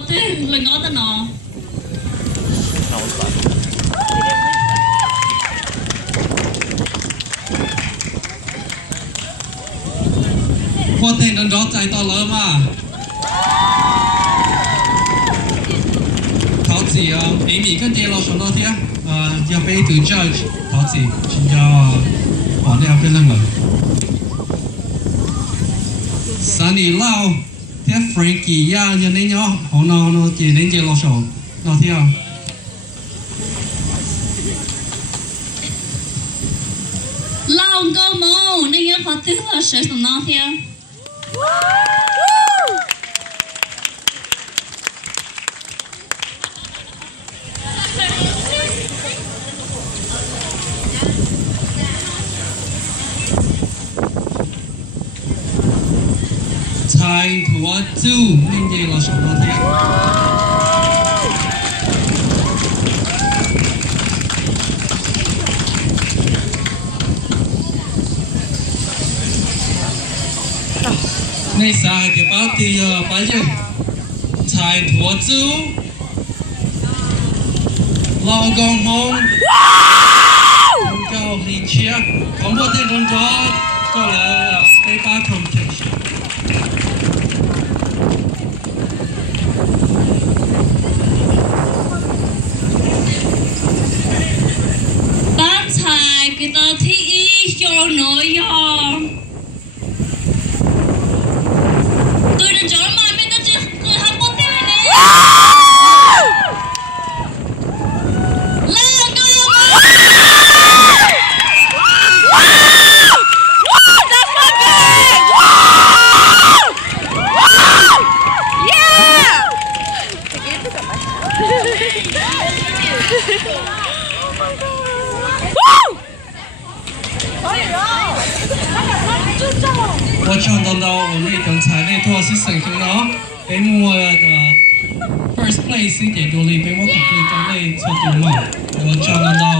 对，另外的呢。Có tên đơn rót chạy to lớn mà. Thảo chỉ Amy 跟爹老说到天，要被từ judge 陶子，请叫黄亮被认了。Sunny Lau, thế Frankie ya cho nên nhó, họ nó chỉ nên chỉ lo sầu, nó theo. Lao cơ mồ, nên nhớ họ tức là sẽ sống nó theo. Thái thua chú nên gì là sống nó theo. Này sao thì báo thì báo chứ Thái thua chú lo gom hông không cao thì chia không có tên con chó có là cái ba competition. Bán thải cái tờ thi ý cho nổi yo. Tôi đã chọn mà mình đã chỉ cười hấp bố tiêu này. Tôi chọn到我那刚才那套是成功了，俾我first place 先跌到你，俾我complete 咗你出掉嘛，我chọn到